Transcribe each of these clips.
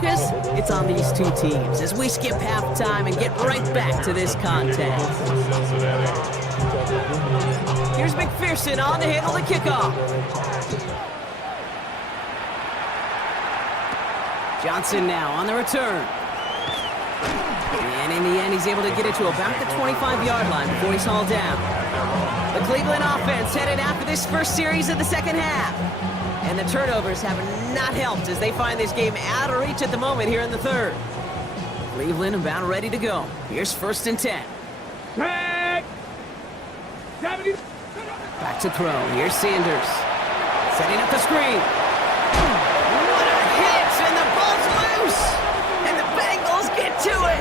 It's on these two teams as we skip halftime and get right back to this contest. Here's McPherson on to handle the kickoff. Johnson now on the return. And in the end, he's able to get it to about the 25-yard line before he's hauled down. The Cleveland offense headed after this first series of the second half. And the turnovers have not helped as they find this game out of reach at the moment here in the third. Cleveland about ready to go. Here's 1st and 10. Back to throw. Here's Sanders. Setting up the screen. What a hit! And the ball's loose! And the Bengals get to it!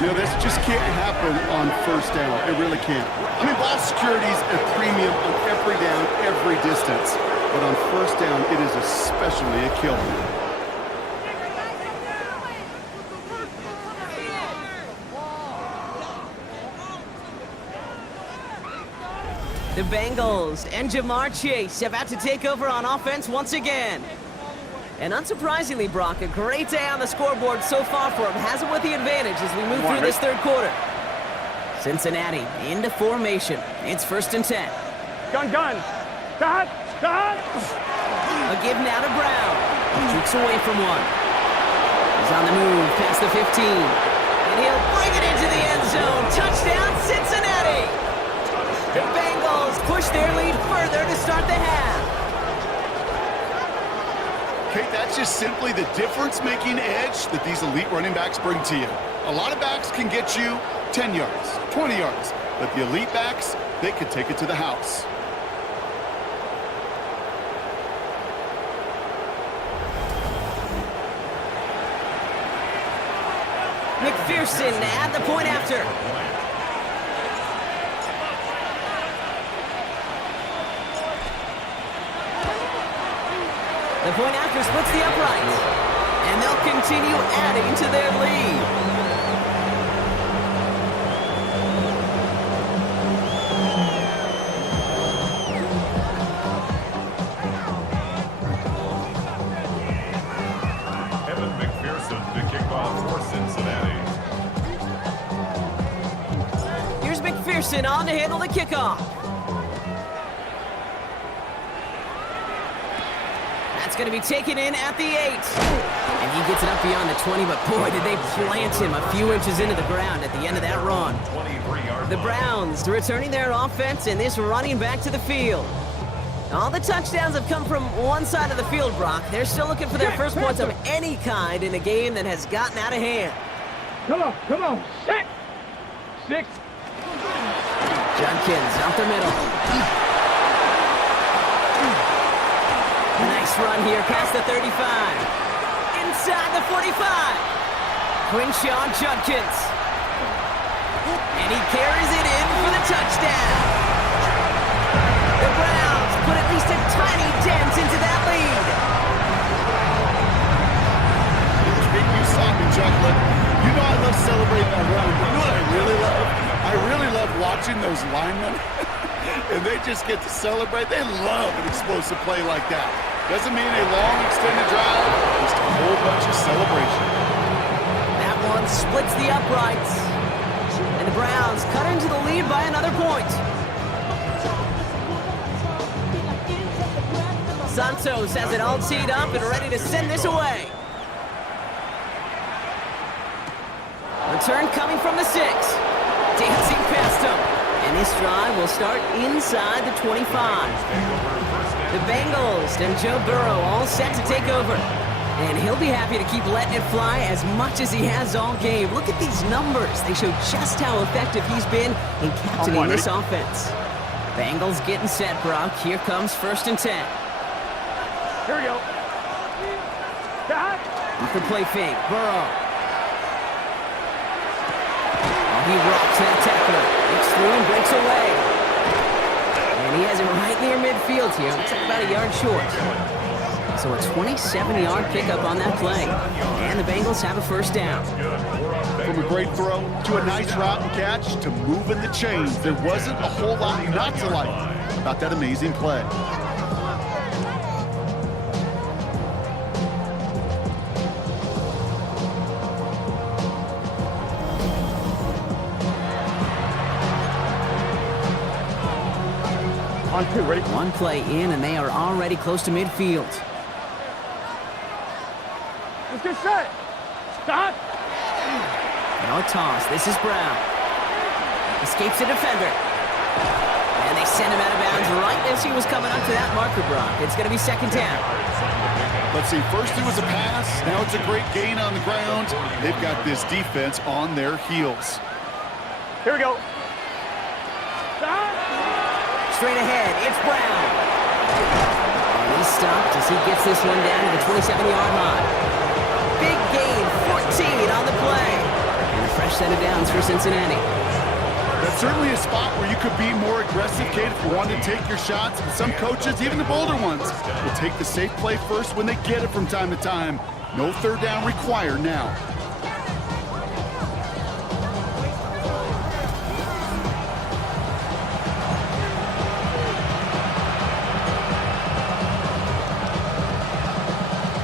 You know, this just can't happen on 1st down. It really can't. I mean, ball security's a premium on every down, every distance. But on 1st down, it is especially a killer. The Bengals and Jamar Chase about to take over on offense once again. And unsurprisingly, Brock, a great day on the scoreboard so far for him. Has it with the advantage as we move through this third quarter. Cincinnati into formation. It's 1st and 10. Gun. Dot. A give now to Brown. Jukes away from one. He's on the move past the 15. And he'll bring it into the end zone. Touchdown, Cincinnati! The Bengals push their lead further to start the half. Kate, that's just simply the difference-making edge that these elite running backs bring to you. A lot of backs can get you 10 yards, 20 yards, but the elite backs, they can take it to the house. McPherson at the point after. The point after splits the uprights. And they'll continue adding to their lead. McPherson to kick off for Cincinnati. Here's McPherson on to handle the kickoff. That's going to be taken in at the 8. And he gets it up beyond the 20, but boy, did they plant him a few inches into the ground at the end of that run. The Browns returning their offense and this running back to the field. All the touchdowns have come from one side of the field, Brock. They're still looking for their first points of any kind in a game that has gotten out of hand. Come on. 6. Junkins out the middle. A nice run here past the 35. Inside the 45. Quinshaw Junkins. And he carries it in for the touchdown. The Browns put at least a tiny dent into that lead. You saw me chuckling. You know I love celebrating that run. You know what I really love? I really love watching those linemen. And they just get to celebrate. They love an explosive play like that. Doesn't mean a long extended drive, just a whole bunch of celebration. That one splits the uprights. And the Browns cut into the lead by another point. Santos has it all teed up and ready to send this away. Return coming from the 6. Dancing past him. And this drive will start inside the 25. The Bengals and Joe Burrow all set to take over. And he'll be happy to keep letting it fly as much as he has all game. Look at these numbers. They show just how effective he's been in captaining this offense. Bengals getting set, Brock. Here comes 1st and 10. Here we go. You can play fake. Burrow. He rocks that tackler. Looks through and breaks away. And he has it right near midfield here. Looks like about a yard short. So a 27-yard pickup on that play. And the Bengals have a 1st down. From a great throw to a nice route and catch to moving the chains, there wasn't a whole lot not to like about that amazing play. On 2, ready? One play in, and they are already close to midfield. Let's get set. Stop. Now a toss. This is Brown. Escapes a defender. And they send him out of bounds right as he was coming up to that marker, Brock. It's going to be second down. Let's see, first it was a pass, now it's a great gain on the ground. They've got this defense on their heels. Here we go. Stop. Straight ahead, it's Brown. And he's stopped as he gets this one down to the 27-yard line. Big gain, 14 on the play. And a fresh set of downs for Cincinnati. That's certainly a spot where you could be more aggressive, Kate, if you want to take your shots. And some coaches, even the bolder ones, will take the safe play first when they get it from time to time. No third down required now.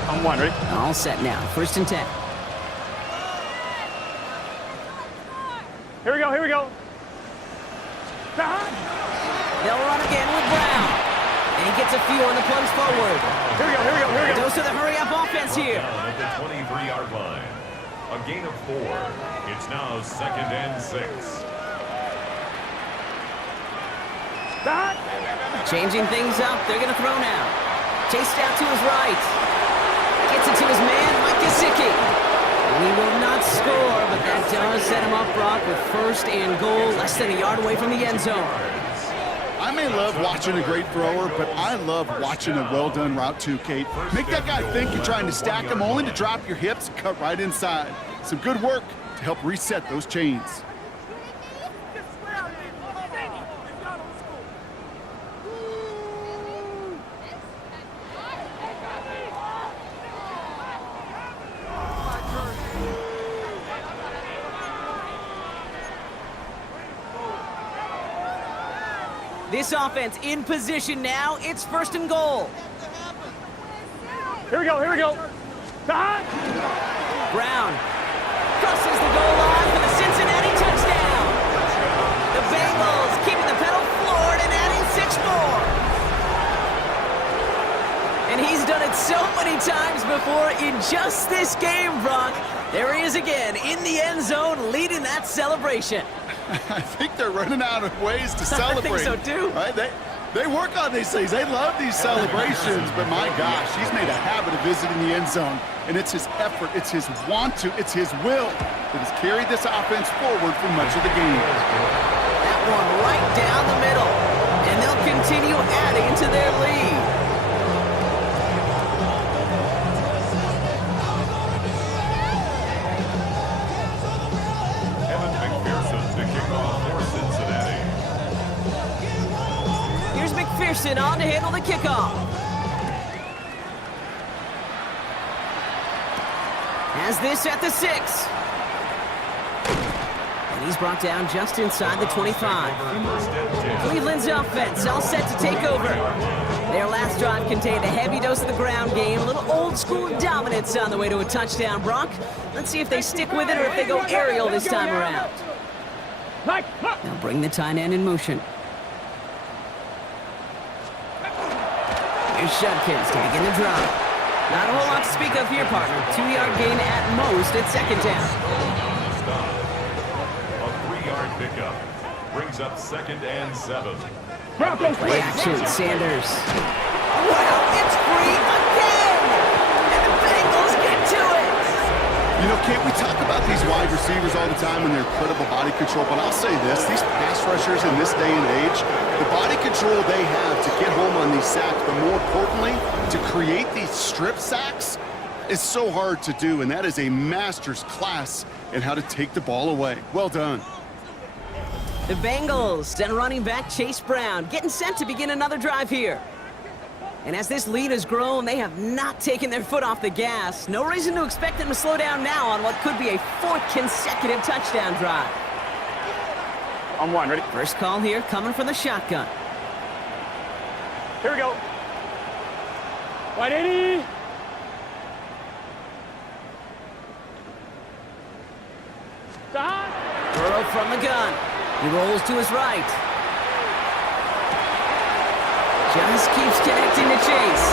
On 1, ready? All set now, 1st and 10. Here we go, here we go. Stop. They'll run again with Brown. And he gets a few on the plunge forward. Here we go, here we go, here we go. Goes to the hurry-up offense here. Down at the 23-yard line. A gain of 4. It's now 2nd and 6. Stop. Changing things up. They're going to throw now. Chased out to his right. Gets it to his man, Mike Gesicki. And he will not score, but that does set him up, Brock, with 1st and goal, less than a yard away from the end zone. I may love watching a great thrower, but I love watching a well-done route too, Kate. Make that guy think you're trying to stack him only to drop your hips and cut right inside. Some good work to help reset those chains. This offense in position now. It's 1st and goal. Here we go, here we go. Stop. Brown crosses the goal line for the Cincinnati touchdown. The Bengals keeping the pedal floored and adding 6 more. And he's done it so many times before in just this game, Brock. There he is again in the end zone leading that celebration. I think they're running out of ways to celebrate. I think so too. Right? They work on these things. They love these celebrations. But my gosh, he's made a habit of visiting the end zone. And it's his effort, it's his want to, it's his will that has carried this offense forward for much of the game. That one right down the middle. And they'll continue adding to their lead. On to handle the kickoff. Has this at the 6. And he's brought down just inside the 25. Cleveland's offense all set to take over. Their last drive contained a heavy dose of the ground game, a little old school dominance on the way to a touchdown, Brock. Let's see if they stick with it or if they go aerial this time around. They'll bring the tight end in motion. Here's Judkins to begin the drive. Not a whole lot to speak of here, partner. 2-yard gain at most at 2nd down. A 3-yard pickup brings up 2nd and 7. Play action, Sanders. Wow, it's free again! And the Bengals get to it! You know, Kate, we talk about these wide receivers all the time and their incredible body control, but I'll say this, these pass rushers in this day and age, the body control they have to get home on these sacks, but more importantly, to create these strip sacks is so hard to do, and that is a master's class in how to take the ball away. Well done. The Bengals and running back Chase Brown getting set to begin another drive here. And as this lead has grown, they have not taken their foot off the gas. No reason to expect them to slow down now on what could be a 4th consecutive touchdown drive. On 1, ready? First call here coming from the shotgun. Here we go. 180. Stop. Burrow from the gun. He rolls to his right. Just keeps connecting to Chase.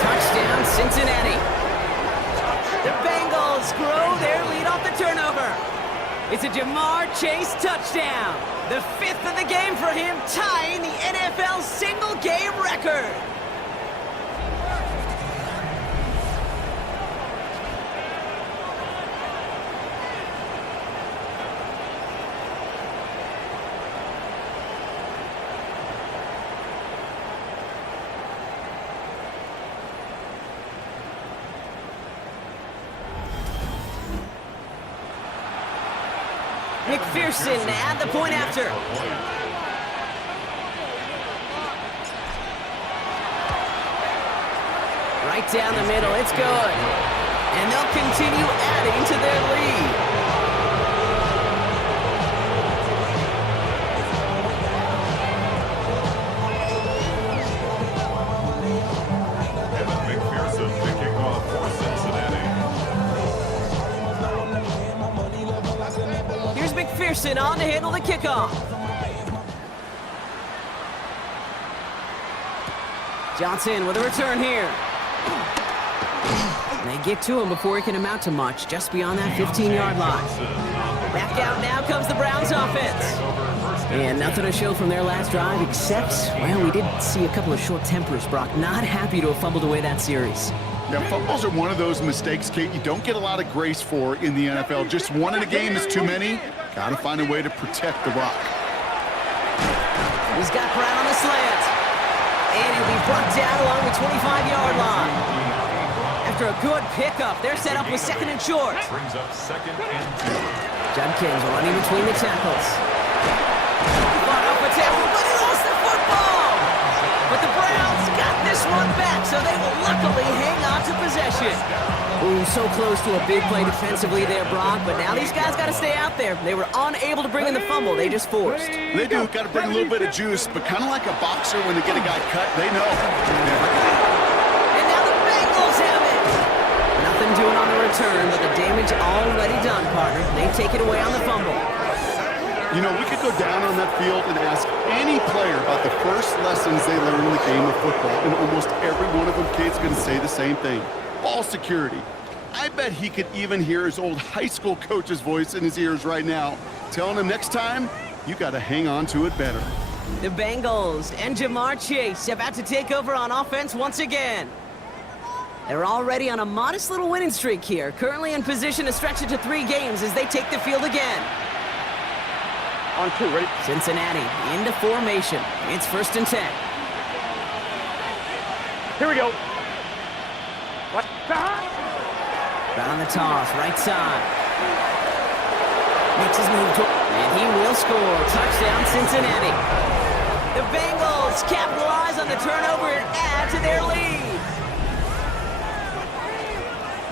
Touchdown, Cincinnati. The Bengals grow their lead off the turnover. It's a Jamar Chase touchdown. The 5th of the game for him, tying the NFL single-game record. McPherson at the point after. Right down the middle, it's good. And they'll continue adding to their lead. McPherson picking off for Cincinnati. Here's McPherson on to handle the kickoff. Johnson with a return here. They get to him before he can amount to much, just beyond that 15-yard line. Back out now comes the Browns offense. And nothing to show from their last drive except, well, we did see a couple of short tempers. Brock not happy to have fumbled away that series. Yeah, fumbles are one of those mistakes, Kate, you don't get a lot of grace for in the NFL. Just one in a game is too many. Got to find a way to protect the rock. He's got Brown on the slant. And he'll be brought down along the 25-yard line. After a good pickup, they're set up with 2nd and short. Brings up 2nd and 2. Judkins running between the tackles. Fought up a tackle, but he lost the football. But the Browns got this one back, so they will luckily hang on to possession. Ooh, so close to a big play defensively there, Brock, but now these guys got to stay out there. They were unable to bring in the fumble. They just forced. They do. Got to bring a little bit of juice, but kind of like a boxer when they get a guy cut, they know. And now the Bengals have it. Nothing doing on the return, but the damage already done, partner. They take it away on the fumble. You know, we could go down on that field and ask any player about the first lessons they learned in the game of football, and almost every one of them kids going to say the same thing. Ball security. I bet he could even hear his old high school coach's voice in his ears right now, telling him next time, you got to hang on to it better. The Bengals and Jamar Chase about to take over on offense once again. They're already on a modest little winning streak here, currently in position to stretch it to 3 games as they take the field again. On 2, ready? Cincinnati into formation. It's 1st and 10. Here we go. What? Right on the toss, right side. Makes his move, and he will score. Touchdown, Cincinnati. The Bengals capitalize on the turnover and add to their lead.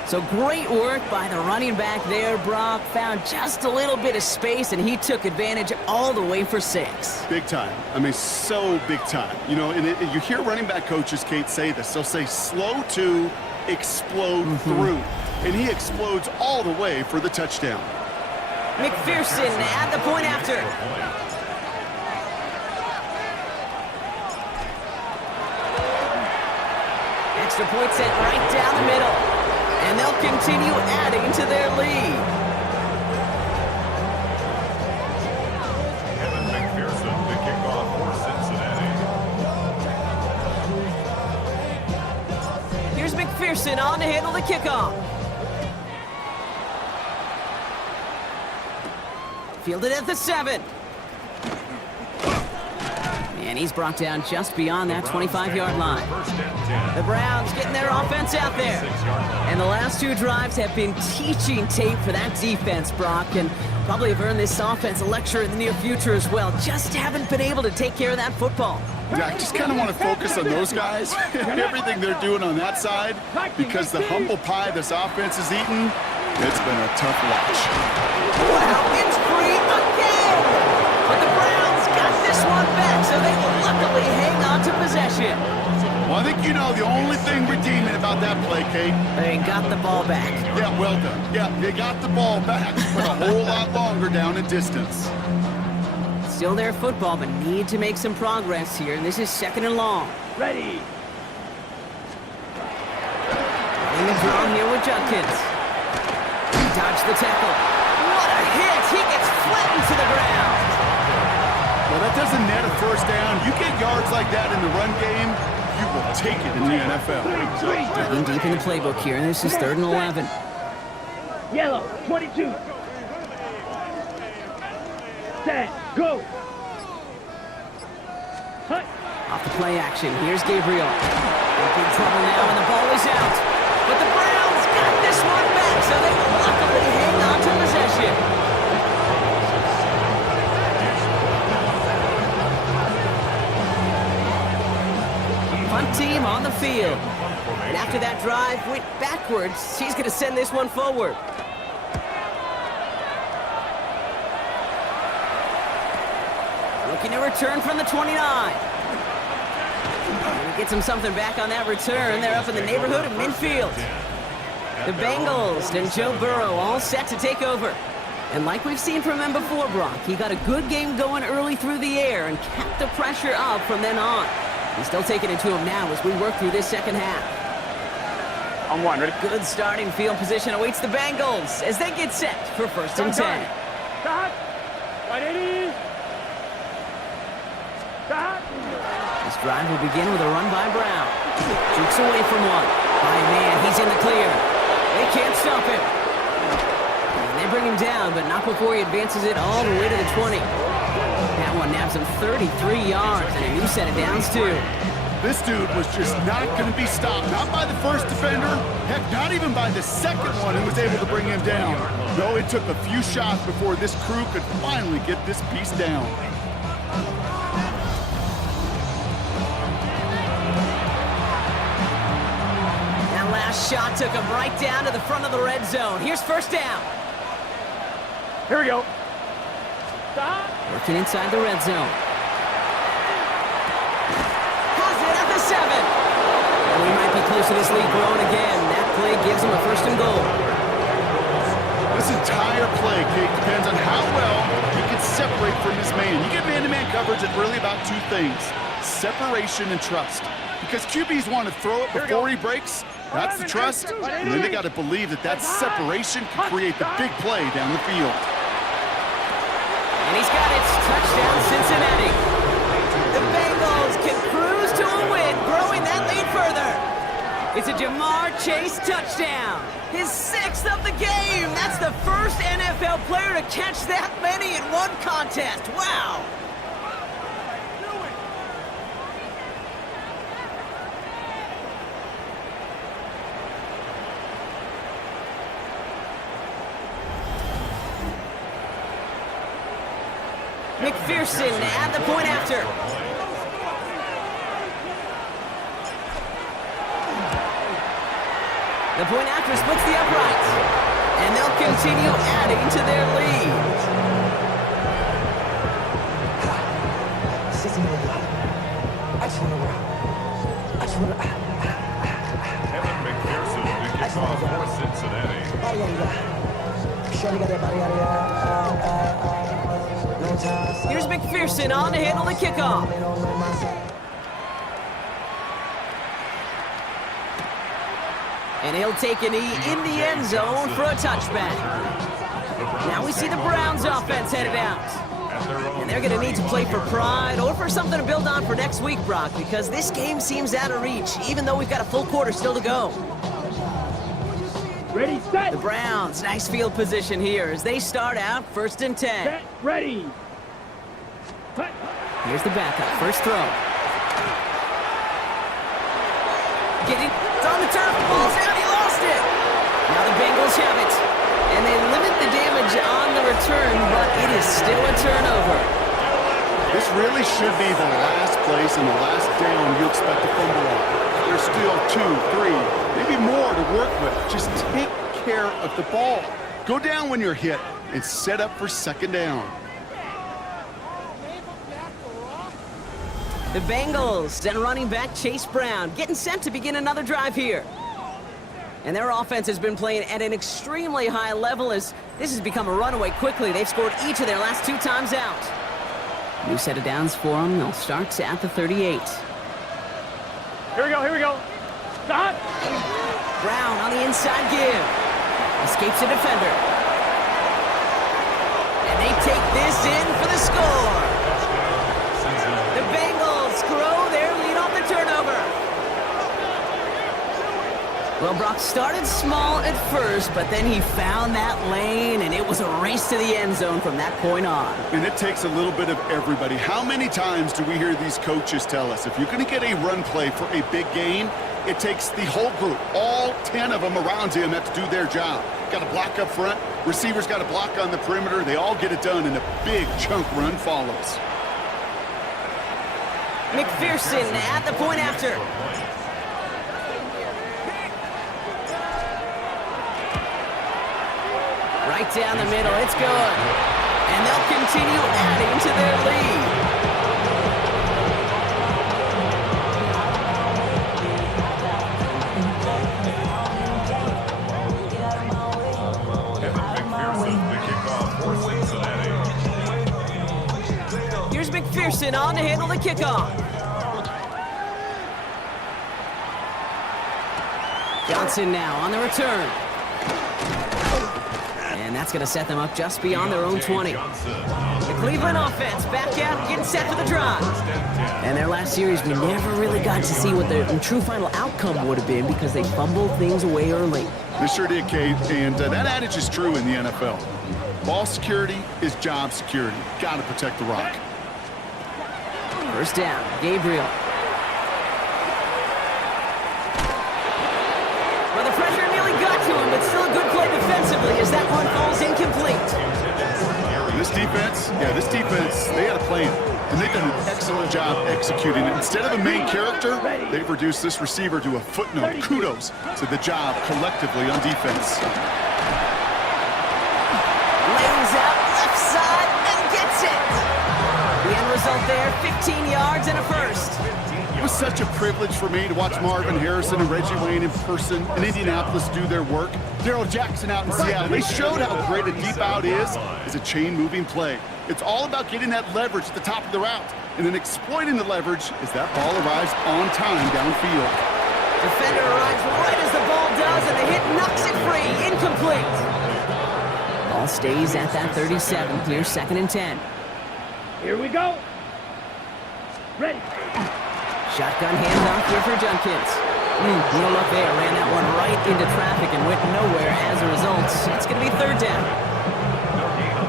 So great work by the running back there, Brock. Found just a little bit of space, and he took advantage all the way for 6. Big time. I mean, so big time. You know, and you hear running back coaches, Kate, say this. They'll say slow to explode through. And he explodes all the way for the touchdown. McPherson at the point after. Extra point sent right down the middle. And they'll continue adding to their lead. McPherson the kickoff for Cincinnati. Here's McPherson on to handle the kickoff. Fielded at the 7. And he's brought down just beyond that 25-yard line. The Browns getting their offense out there. And the last 2 drives have been teaching tape for that defense, Brock, and probably have earned this offense a lecture in the near future as well. Just haven't been able to take care of that football. Yeah, I just kind of want to focus on those guys, everything they're doing on that side, because the humble pie this offense is eating, it's been a tough watch. Wow, it's free again! But the Browns got this one back, so they will luckily hang on to possession. Well, I think you know the only thing redeeming about that play, Kate. They got the ball back. Yeah, well done. Yeah, they got the ball back, but a whole lot longer down in distance. Still their football, but need to make some progress here. And this is 2nd and long. Ready. In the draw here with Junkins. Dodged the tackle. What a hit! He gets flattened to the ground. Well, that doesn't net a first down. You get yards like that in the run game, you will take it in the NFL. Digging deep in the playbook here, and this is 3rd and 11. Yellow, 22. Set, go. Hut. Off the play action, here's Gabriel. In big trouble now, and the ball is out. But the Browns got this one back, so they will luckily hang on to possession. Punt team on the field. And after that drive went backwards, she's going to send this one forward. Looking to return from the 29. And he gets him something back on that return. They're up in the neighborhood of midfield. The Bengals and Joe Burrow all set to take over. And like we've seen from him before, Brock, he got a good game going early through the air and kept the pressure up from then on. He's still taking it to him now as we work through this second half. On one, ready? Good starting field position awaits the Bengals as they get set for 1st and 10. Stop. 180. Stop. This drive will begin with a run by Brown. Jukes away from one. My man, he's in the clear. They can't stop him. And they bring him down, but not before he advances it all the way to the 20. That one nabs him 33 yards and a new set of downs, too. This dude was just not going to be stopped. Not by the first defender. Heck, not even by the second one who was able to bring him down. No, it took a few shots before this crew could finally get this piece down. That last shot took him right down to the front of the red zone. Here's 1st down. Here we go. Stop. Working inside the red zone. Has it at the 7. And we might be close to this lead growing again. That play gives him a 1st and goal. This entire play, Kate, depends on how well he can separate from his man. You get man-to-man coverage, it's really about 2 things: separation and trust. Because QBs want to throw it before he breaks. That's the trust. And then they got to believe that that separation can create the big play down the field. And he's got it. Touchdown, Cincinnati. The Bengals can cruise to a win, growing that lead further. It's a Jamar Chase touchdown. His 6th of the game. That's the first NFL player to catch that many in one contest. Wow. McPherson at the point after. The point after splits the uprights. And they'll continue adding to their lead. Kevin McPherson to kick off for Cincinnati. Here's McPherson on to handle the kickoff. And he'll take a knee in the end zone for a touchback. Now we see the Browns offense headed out. And they're going to need to play for pride or for something to build on for next week, Brock, because this game seems out of reach, even though we've got a full quarter still to go. Ready, set. The Browns, nice field position here as they start out 1st and 10. Set, ready. Hut. Here's the backup, first throw. It's on the turf, ball's out, he lost it. Now the Bengals have it. And they limit the damage on the return, but it is still a turnover. This really should be the last place and the last down you expect to fumble on. There's still 2, 3, maybe more to work with. Just take care of the ball. Go down when you're hit and set up for 2nd down. The Bengals and running back Chase Brown getting set to begin another drive here. And their offense has been playing at an extremely high level as this has become a runaway quickly. They've scored each of their last 2 times out. New set of downs for them. They'll start at the 38. Here we go, here we go. Stop. Brown on the inside give. Escapes a defender. And they take this in for the score. The Bengals grow their lead off the turnover. Well, Brock started small at first, but then he found that lane, and it was a race to the end zone from that point on. And it takes a little bit of everybody. How many times do we hear these coaches tell us, if you're going to get a run play for a big gain, it takes the whole group. All 10 of them around him have to do their job. Got to block up front. Receivers got to block on the perimeter. They all get it done, and a big chunk run follows. McPherson at the point after. Right down the middle, it's good. And they'll continue adding to their lead. Here's McPherson on to handle the kickoff. Johnson now on the return. And that's going to set them up just beyond their own 20. The Cleveland offense back out, getting set for the drive. And their last series, we never really got to see what the true final outcome would have been because they fumbled things away early. They sure did, Kate, and that adage is true in the NFL. Ball security is job security. Got to protect the rock. First down, Gabriel. Well, the pressure nearly got to him, but still a good play defensively as that one falls incomplete. This defense, they had a plan, and they've done an excellent job executing it. Instead of a main character, they've reduced this receiver to a footnote. Kudos to the job collectively on defense. Lays out left side and gets it. The end result there, 15 yards and a first. It was such a privilege for me to watch Marvin Harrison and Reggie Wayne in person in Indianapolis do their work. Darrell Jackson out in Seattle. They showed how great a deep out is as a chain-moving play. It's all about getting that leverage at the top of the route and then exploiting the leverage as that ball arrives on time downfield. Defender arrives right as the ball does, and the hit knocks it free. Incomplete. Ball stays at that 37. Here's 2nd and 10. Here we go. Ready. Shotgun handoff here for Junkins. No luck there. Ran that one right into traffic and went nowhere as a result. It's going to be 3rd down.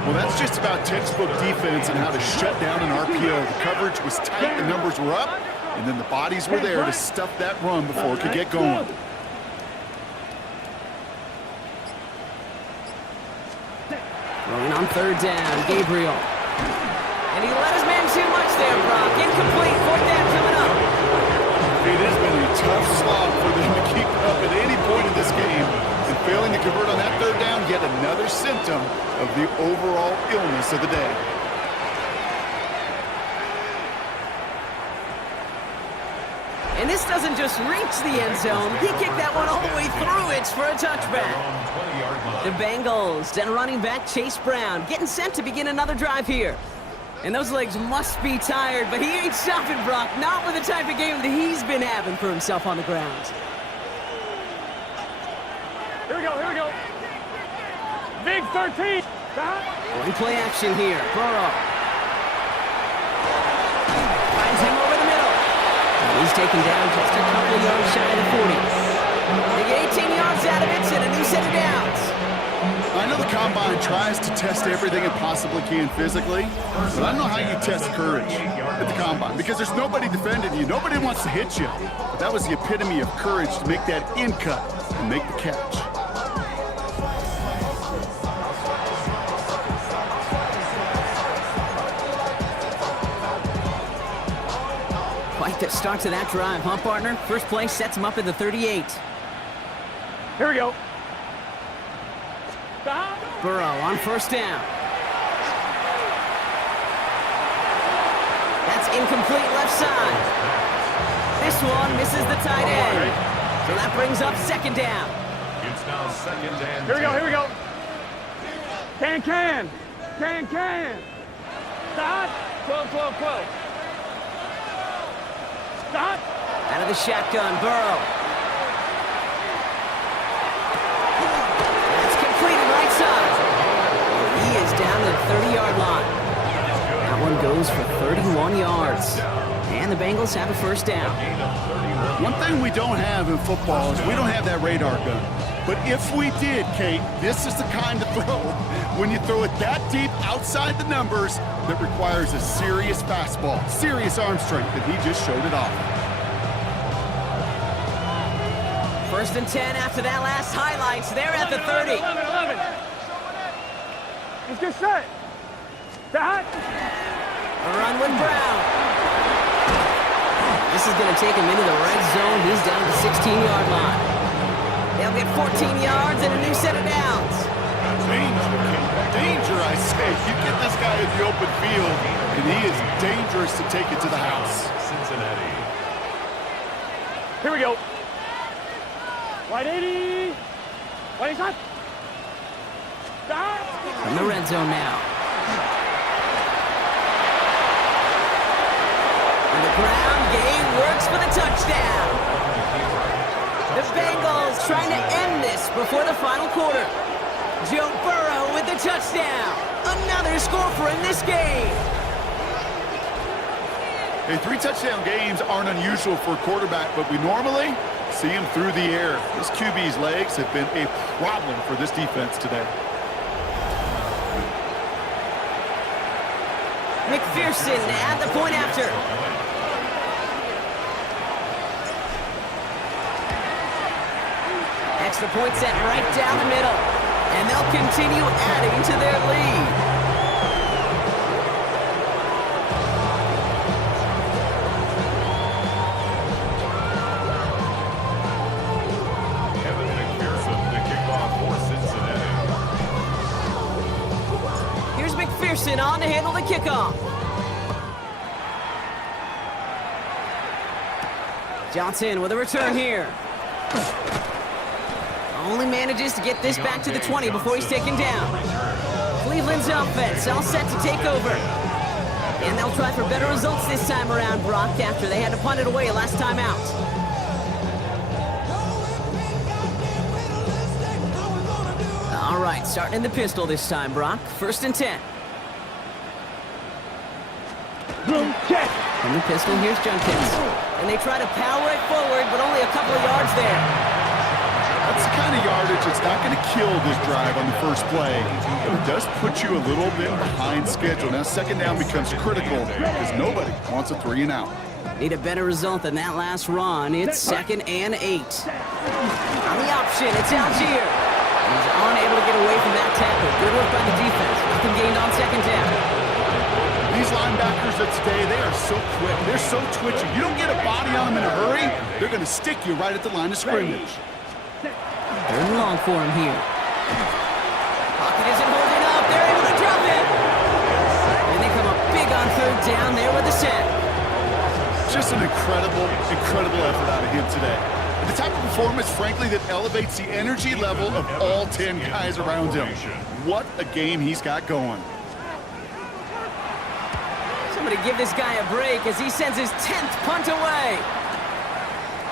Well, that's just about textbook defense and how to shut down an RPO. The coverage was tight, the numbers were up, and then the bodies were there to stuff that run before it could get going. Rolling on 3rd down, Gabriel. And he let his man too much there, Brock. Incomplete. 4th down coming up. It has been a tough slog for them to keep up at any point in this game. And failing to convert on that 3rd down, yet another symptom of the overall illness of the day. And this doesn't just reach the end zone. He kicked that one all the way through it for a touchback. The Bengals and running back Chase Brown getting set to begin another drive here. And those legs must be tired, but he ain't stopping, Brock. Not with the type of game that he's been having for himself on the ground. Here we go, here we go. Big 13. Going play action here. Burrow. Finds him over the middle. And he's taken down just a couple of yards shy of the 40. They get 18 yards out of it and a new set of downs. I know the Combine tries to test everything it possibly can physically, but I don't know how you test courage at the Combine because there's nobody defending you. Nobody wants to hit you. But that was the epitome of courage to make that in cut and make the catch. Quite the start to that drive, huh, partner? First play sets him up at the 38. Here we go. Burrow on 1st down. That's incomplete left side. This one misses the tight end. So that brings up 2nd down. It's now 2nd and 10. Here we go, here we go. Can. Stop. 12. Stop. Out of the shotgun, Burrow. That's completed right side. He is down to the 30-yard line. That one goes for 31 yards. And the Bengals have a first down. One thing we don't have in football is we don't have that radar gun. But if we did, Kate, this is the kind of throw, when you throw it that deep outside the numbers, that requires a serious fastball, serious arm strength, and he just showed it off. First and 10 after that last highlights. They're at the 30. 11. Let's get set. That. A run with Brown. This is going to take him into the red zone. He's down to the 16-yard line. They'll get 14 yards and a new set of downs. Danger, I say. You get this guy in the open field, and he is dangerous to take it to the house. Cincinnati. Here we go. Wide 80. Wide shot. From the red zone now. And the ground game works for the touchdown. The Bengals trying to end this before the final quarter. Joe Burrow with the touchdown. Another score for him this game. Hey, 3 touchdown games aren't unusual for a quarterback, but we normally see him through the air. This QB's legs have been a problem for this defense today. McPherson at the point after. Extra point set right down the middle. And they'll continue adding to their lead. Evan McPherson, the kickoff for Cincinnati. Here's McPherson on to handle the kickoff. Johnson with a return here. Only manages to get this back to the 20 before he's taken down. Cleveland's offense all set to take over. And they'll try for better results this time around, Brock, after they had to punt it away last time out. All right, starting in the pistol this time, Brock. First and 10. From the pistol, here's Junkins. And they try to power it forward, but only a couple of yards there. That's the kind of yardage that's not going to kill this drive on the first play, but it does put you a little bit behind schedule. Now second down becomes critical because nobody wants a 3 and out. Need a better result than that last run. It's second and 8. On the option, it's Algier. He's unable to get away from that tackle. Good work by the defense. Nothing gained on second down. These linebackers of today, they are so quick. They're so twitchy. You don't get a body on them in a hurry, they're going to stick you right at the line of scrimmage. Third and long for him here. Pocket isn't holding up. They're able to drop it. And they come up big on third down there with the sack. Just an incredible effort out of him today. And the type of performance, frankly, that elevates the energy level of all 10 guys around him. What a game he's got going. Somebody give this guy a break as he sends his 10th punt away.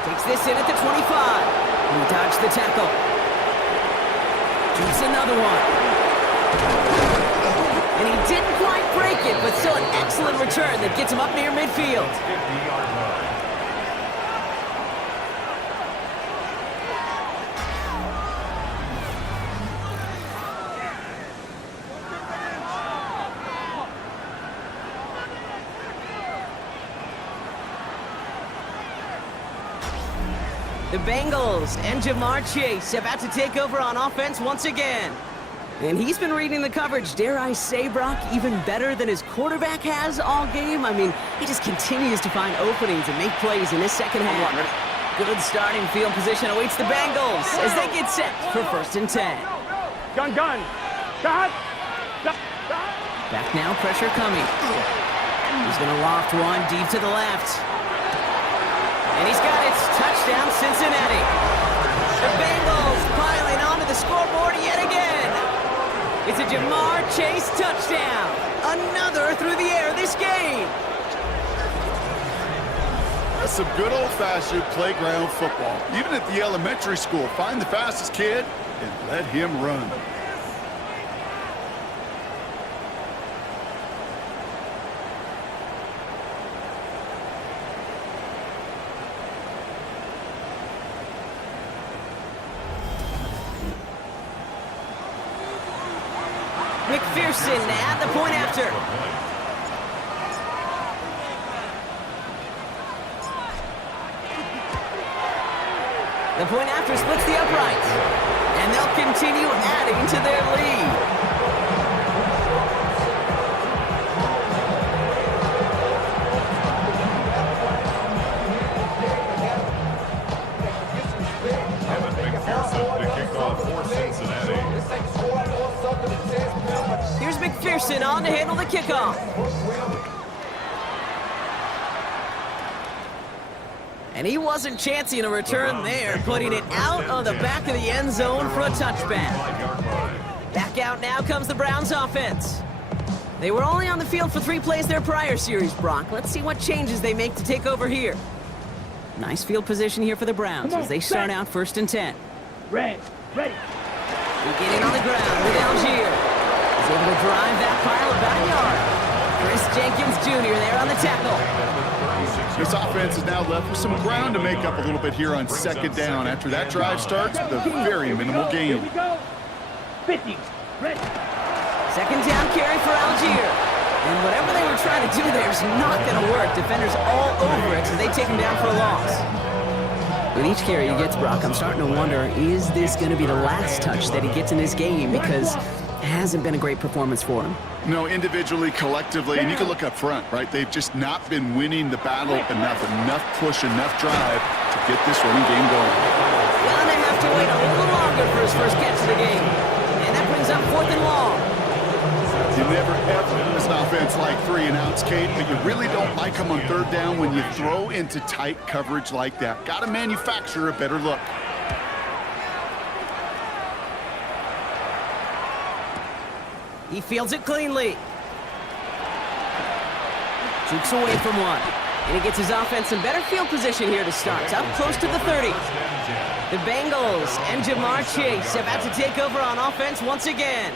Takes this in at the 25. He dodged the tackle. Shoots another one. And he didn't quite break it, but still an excellent return that gets him up near midfield. 50-yard line. The Bengals and Jamar Chase about to take over on offense once again. And he's been reading the coverage, dare I say, Brock, even better than his quarterback has all game. I mean, he just continues to find openings and make plays in this second half. Good starting field position awaits the Bengals as they get set for first and 10. Gun. Got. Back now, pressure coming. He's going to loft one deep to the left. And he's got it. Touchdown, Cincinnati. The Bengals piling onto the scoreboard yet again. It's a Jamar Chase touchdown. Another through the air this game. some good old-fashioned playground football. Even at the elementary school, find the fastest kid and let him run. McPherson at the point after. The point after splits the uprights. And they'll continue adding to their lead. Evan McPherson to kick off for Cincinnati. Here's McPherson on to handle the kickoff. And he wasn't chancing a return there, putting it out of the back of the end zone for a touchback. Back out now comes the Browns offense. They were only on the field for 3 plays their prior series, Brock. Let's see what changes they make to take over here. Nice field position here for the Browns as they start out 1st and 10. Ready. Beginning on the ground with Algier. He's able to drive that pile about a yard. Chris Jenkins Jr. there on the tackle. This offense is now left with some ground to make up a little bit here on 2nd down after that drive starts with a very minimal gain. 50. Ready. 2nd down carry for Algier. And whatever they were trying to do there is not going to work. Defenders all over it, so they take him down for a loss. With each carry he gets, Brock, I'm starting to wonder, is this going to be the last touch that he gets in this game? Because it hasn't been a great performance for him. No, individually, collectively, and you can look up front, right? They've just not been winning the battle enough push, enough drive to get this running game going. Gonna have to wait a little longer for his first catch of the game. And that brings up 4th and long. You never ever miss an offense like 3 and outs, Kate, but you really don't like them on 3rd down when you throw into tight coverage like that. Got to manufacture a better look. He fields it cleanly. Jukes away from one. And he gets his offense in better field position here to start. Up close to the 30. The Bengals and Jamar Chase about to take over on offense once again.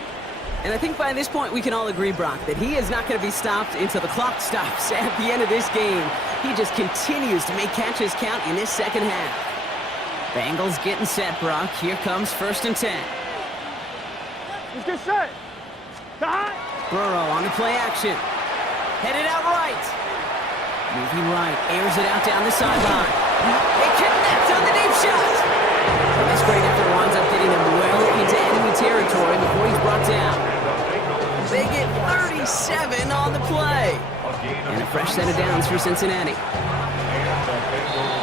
And I think by this point we can all agree, Brock, that he is not going to be stopped until the clock stops at the end of this game. He just continues to make catches count in this 2nd half. Bengals getting set, Brock. Here comes 1st and 10. Let's get set. Burrow on the play action. Headed out right. Moving right. Airs it out down the sideline. They connect on the deep shot. And this great effort winds up getting him well into enemy territory before he's brought down. They get 37 on the play. And a fresh set of downs for Cincinnati. And the Bengals